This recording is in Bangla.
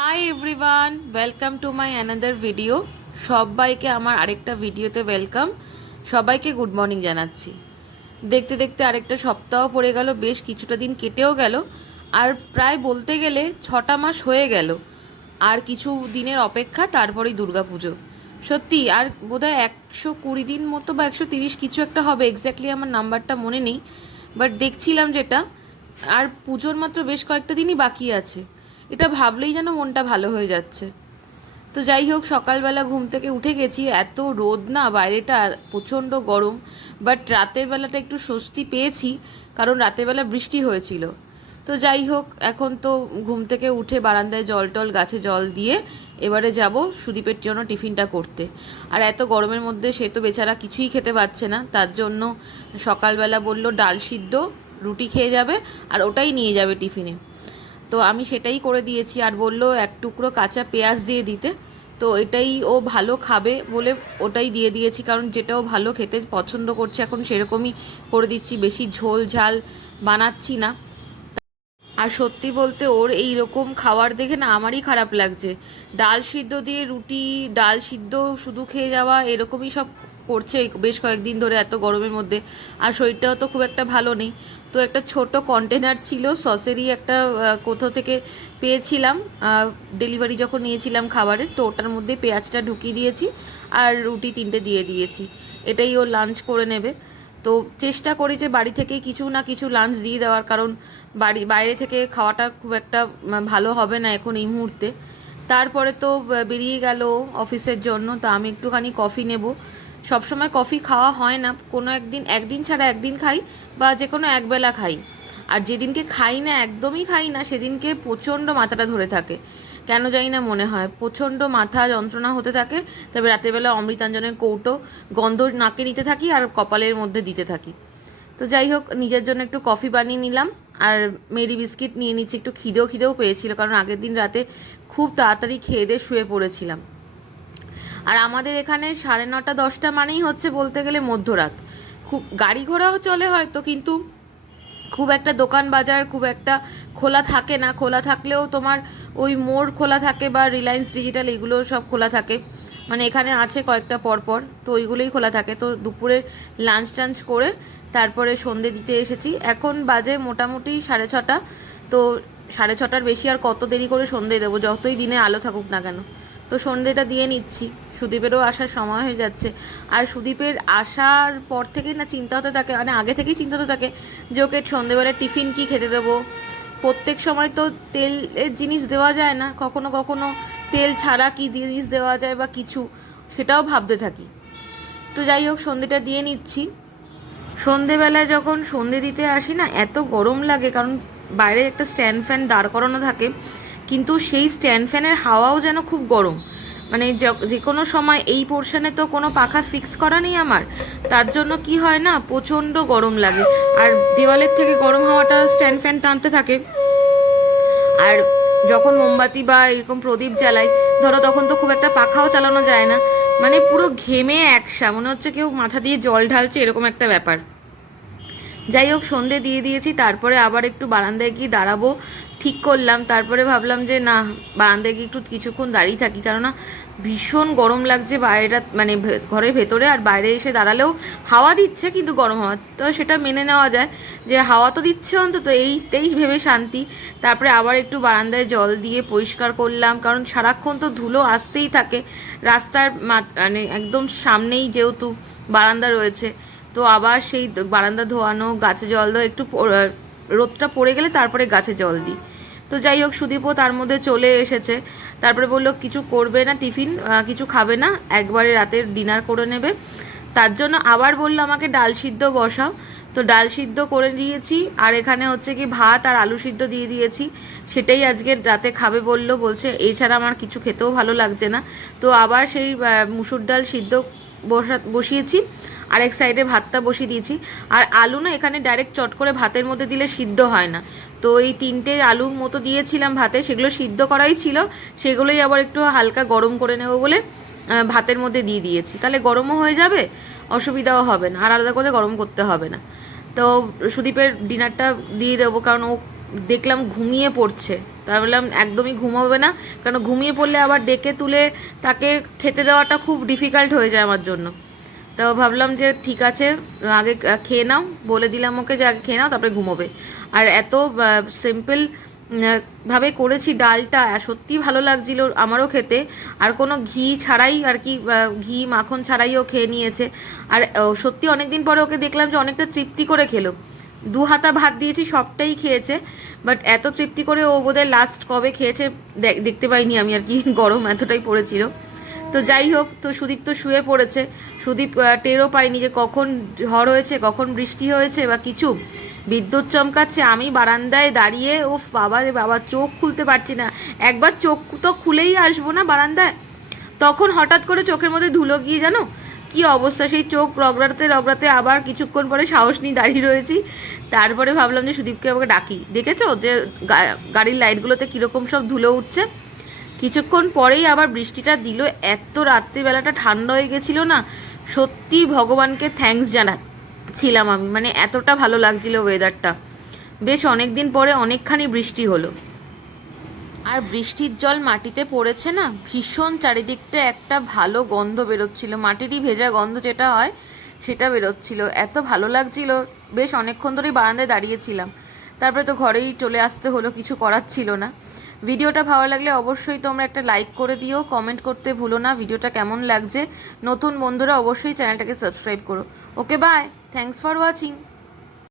Hi everyone, welcome to my another video. সবাইকে আমার আরেকটা ভিডিওতে ওয়েলকাম। সবাইকে গুড মর্নিং জানাচ্ছি। দেখতে দেখতে আরেকটা সপ্তাহ পড়ে গেল, বেশ কিছুটা দিন কেটেও গেল, আর প্রায় বলতে গেলে 6টা মাস হয়ে গেল। আর কিছু দিনের অপেক্ষা, তারপরেই দুর্গাপুজো। সত্যি আর বোধহয় 120 দিন মতো বা 130 কিছু একটা হবে, এক্স্যাক্টলি আমার নাম্বারটা মনে নেই। বাট দেখছিলাম যেটা, আর পুজোর মাত্র বেশ কয়েকটা দিনই বাকি আছে। এটা ভাবলেই যেন মনটা ভালো হয়ে যাচ্ছে। তো যাই হোক, সকালবেলা ঘুম থেকে উঠে গেছি, এত রোদ না, বাইরেটা প্রচণ্ড গরম। বাট রাতের বেলাটা একটু স্বস্তি পেয়েছি, কারণ রাতের বেলা বৃষ্টি হয়েছিল। তো যাই হোক, এখন তো ঘুম থেকে উঠে বারান্দায় জল টল, গাছে জল দিয়ে এবারে যাব সুদীপের জন্য টিফিনটা করতে। আর এত গরমের মধ্যে সে তো বেচারা কিছুই খেতে পাচ্ছে না, তার জন্য সকালবেলা বলল ডাল সিদ্ধ রুটি খেয়ে যাবে, আর ওটাই নিয়ে যাবে টিফিনে। তো আমি সেটাই করে দিয়েছি, আর বলল এক টুকরো কাঁচা পেঁয়াজ দিয়ে দিতে। তো এটাই ও ভালো খাবে বলে ওটাই দিয়ে দিয়েছি, কারণ যেটাও ভালো খেতে পছন্দ করছে এখন সেরকমই করে দিচ্ছি, বেশি ঝোল ঝাল বানাচ্ছি না। আর সত্যি বলতে ওর এই রকম খাবার দেখে না আমারই খারাপ লাগছে। ডাল সিদ্ধ দিয়ে রুটি, ডাল সিদ্ধ শুধু খেয়ে যাওয়া, এরকমই সব করছে বেশ কয়েকদিন ধরে এত গরমের মধ্যে। আর শরীরটাও তো খুব একটা ভালো নেই। তো একটা ছোট কন্টেনার ছিল সসেরই, একটা কোথাও থেকে পেয়েছিলাম, ডেলিভারি যখন নিয়েছিলাম খাবারের, তো ওটার মধ্যে পেঁয়াজটা ঢুকিয়ে দিয়েছি আর রুটি 3টে দিয়ে দিয়েছি। এটাই ও লাঞ্চ করে নেবে। তো চেষ্টা করি যে বাড়ি থেকেই কিছু না কিছু লাঞ্চ দিয়ে দেওয়ার, কারণ বাইরে থেকে খাওয়াটা খুব একটা ভালো হবে না এখন এই মুহূর্তে। তারপরে তো বেরিয়ে গেল অফিসের জন্য, তা আমি একটুখানি কফি নেব। সবসময় কফি খাওয়া হয় না, কোনো একদিন একদিন ছাড়া একদিন খাই, বা যে কোনো একবেলা খাই। আর যেদিনকে খাই না, একদমই খাই না, সেদিনকে প্রচণ্ড মাথাটা ধরে থাকে। কেন জানি না, মনে হয় প্রচণ্ড মাথা যন্ত্রণা হতে থাকে। তবে রাতেরবেলা অমৃতাঞ্জনের কৌটো গন্ধ নাকে নিতে থাকি আর কপালের মধ্যে দিতে থাকি। তো যাই হোক, নিজের জন্য একটু কফি বানিয়ে নিলাম, আর মেরি বিস্কিট নিয়ে নিচ্ছি। একটু খিদেও পেয়েছিল, কারণ আগের দিন রাতে খুব তাড়াতাড়ি খেয়ে দিয়ে শুয়ে পড়েছিলাম। আর আমাদের এখানে 9:30 10টা মানেই হচ্ছে বলতে গেলে মধ্যরাত। খুব গাড়ি ঘোড়াও চলে হয়তো, কিন্তু খুব একটা দোকান বাজার খুব একটা খোলা থাকে না। খোলা থাকলেও তোমার ওই মোড় খোলা থাকে, বা রিলায়েন্স ডিজিটাল, এগুলো সব খোলা থাকে। মানে এখানে আছে কয়েকটা পরপর, তো ওইগুলোই খোলা থাকে। তো দুপুরে লাঞ্চ টাঞ্চ করে তারপরে সন্ধে দিতে এসেছি। এখন বাজে মোটামুটি 6:30। তো 6:30-র বেশি আর কত দেরি করে সন্ধে দেবো, যতই দিনে আলো থাকুক না কেন। তো সন্ধেটা দিয়ে নিচ্ছি, সুদীপেরও আসার সময় হয়ে যাচ্ছে। আর সুদীপের আসার পর থেকেই না চিন্তা হতে থাকে, মানে আগে থেকেই চিন্তা হতে থাকে যে ওকে সন্ধেবেলা টিফিন কি খেতে দেবো। প্রত্যেক সময় তো তেলের জিনিস দেওয়া যায় না, কখনো কখনো তেল ছাড়া কি জিনিস দেওয়া যায় বা কিছু, সেটাও ভাবতে থাকি। তো যাই হোক, সন্ধেটা দিয়ে নিচ্ছি। সন্ধেবেলায় যখন সন্ধে দিতে আসি না, এত গরম লাগে, কারণ বাইরে একটা স্ট্যান্ড ফ্যান দাঁড় করানো থাকে, কিন্তু সেই স্ট্যান্ড ফ্যানের হাওয়াও যেন খুব গরম। মানে যে কোনো সময় এই পোর্শনে তো কোনো পাখা ফিক্স করা নেই আমার, তার জন্য কি হয় না, প্রচণ্ড গরম লাগে। আর দেওয়ালের থেকে গরম হাওয়াটা স্ট্যান্ড ফ্যান টানতে থাকে। আর যখন মোমবাতি বা এরকম প্রদীপ জ্বালাই, ধরো তখন তো খুব একটা পাখাও চালানো যায় না। মানে পুরো ঘেমে একসা, মনে হচ্ছে কেউ মাথা দিয়ে জল ঢালছে, এরকম একটা ব্যাপার। যাই হোক, সন্ধে দিয়ে দিয়েছি, তারপরে আবার একটু বারান্দায় গিয়ে দাঁড়াবো ঠিক করলাম। তারপরে ভাবলাম যে না, বারান্দায় গিয়ে একটু কিছুক্ষণ দাঁড়িয়ে থাকি, কেননা ভীষণ গরম লাগছে বাইরেটা, মানে ঘরের ভেতরে। আর বাইরে এসে দাঁড়ালেও হাওয়া দিচ্ছে, কিন্তু গরম হাওয়া, তো সেটা মেনে নেওয়া যায়, যে হাওয়া তো দিচ্ছে অন্তত, এইটাই ভেবে শান্তি। তারপরে আবার একটু বারান্দায় জল দিয়ে পরিষ্কার করলাম, কারণ সারাক্ষণ তো ধুলো আসতেই থাকে রাস্তার, মানে একদম সামনেই যেহেতু বারান্দা রয়েছে। তো আবার সেই বারান্দা ধোয়ানো, গাছে জল দেওয়া, একটু রোদটা পড়ে গেলে তারপরে গাছে জল দিই। তো যাই হোক, সুদীপও তার মধ্যে চলে এসেছে। তারপরে বললো কিছু করবে না টিফিন, কিছু খাবে না, একবারে রাতের ডিনার করে নেবে। তার জন্য আবার বললো আমাকে ডাল সিদ্ধ বসাও। তো ডাল সিদ্ধ করে দিয়েছি, আর এখানে হচ্ছে কি ভাত আর আলু সিদ্ধ দিয়ে দিয়েছি। সেটাই আজকে রাতে খাবে বলছে, এছাড়া আমার কিছু খেতেও ভালো লাগছে না। তো আবার সেই মুসুর ডাল সিদ্ধ বসিয়েছি, আর এক সাইডে ভাতটা বসিয়ে দিয়েছি। আর আলু না এখানে ডাইরেক্ট চট করে ভাতের মধ্যে দিলে সিদ্ধ হয় না। তো এই 3টে আলু মতো দিয়েছিলাম ভাতে, সেগুলো সিদ্ধ করাই ছিল, সেগুলোই আবার একটু হালকা গরম করে নেব বলে ভাতের মধ্যে দিয়ে দিয়েছি। তাহলে গরমও হয়ে যাবে, অসুবিধাও হবে না, আর আলাদা করে গরম করতে হবে না। তো সুদীপের ডিনারটা দিয়ে দেবো, কারণ ও দেখলাম ঘুমিয়ে পড়ছে, তার বললাম একদমই ঘুমোবে না, কারণ ঘুমিয়ে পড়লে আবার ডেকে তুলে তাকে খেতে দেওয়াটা খুব ডিফিকাল্ট হয়ে যায় আমার জন্য। তো ভাবলাম যে ঠিক আছে, আগে খেয়ে নাও, বলে দিলাম ওকে যে আগে খেয়ে নাও তারপরে ঘুমোবে। আর এত সিম্পল ভাবে করেছি ডালটা, সত্যি ভালো লাগছিল আমারও খেতে। আর কোনো ঘি ছাড়াই আর কি, ঘি মাখন ছাড়াই ও খেয়ে নিয়েছে। আর সত্যি অনেকদিন পরে ওকে দেখলাম যে অনেকটা তৃপ্তি করে খেলো। 2 হাতা ভাত দিয়েছি, সবটাই খেয়েছে। বাট এত তৃপ্তি করে ও বোধহয় লাস্ট কবে খেয়েছে দেখতে পাইনি আমি আর কি, গরম এতটাই পড়েছিল। তো যাই হোক, তো সুদীপ তো শুয়ে পড়েছে। সুদীপ টেরও পাইনি যে কখন ঝড় হয়েছে, কখন বৃষ্টি হয়েছে বা কিছু। বিদ্যুৎ চমকাচ্ছে, আমি বারান্দায় দাঁড়িয়ে, ও বাবা রে বাবা, চোখ খুলতে পারছি না। একবার চোখ তো খুলেই আসবো না বারান্দায়, তখন হঠাৎ করে চোখের মধ্যে ধুলো গিয়ে, জানো কি অবস্থা, সেই চোখ রগড়াতে রগড়াতে আবার কিছুক্ষণ পরে সাহস নিয়ে দাঁড়িয়ে রয়েছি। তারপরে ভাবলাম যে সুদীপকে আমাকে ডাকি। দেখেছো যে গাড়ির লাইটগুলোতে কীরকম সব ধুলো উঠছে। কিছুক্ষণ পরেই আবার বৃষ্টিটা দিল। এত রাত্রিবেলাটা ঠান্ডা হয়ে গেছিল না, সত্যি ভগবানকে থ্যাঙ্কস জানাচ্ছিলাম আমি, মানে এতটা ভালো লাগছিল ওয়েদারটা। বেশ অনেক দিন পরে অনেকখানি বৃষ্টি হলো। আর বৃষ্টির জল মাটিতে পড়েছে না, ভীষণ চারিদিকটা একটা ভালো গন্ধ বেরোচ্ছিল, মাটিরই ভেজা গন্ধ যেটা হয় সেটা বেরোচ্ছিল, এত ভালো লাগছিল। বেশ অনেকক্ষণ ধরেই বারান্দায় দাঁড়িয়েছিলাম। তারপরে তো ঘরেই চলে আসতে হলো, কিছু করার ছিল না। ভিডিওটা ভালো লাগলে অবশ্যই তোমরা একটা লাইক করে দিও, কমেন্ট করতে ভুলো না ভিডিওটা কেমন লাগছে। নতুন বন্ধুরা অবশ্যই চ্যানেলটাকে সাবস্ক্রাইব করো। Okay bye, thanks for watching.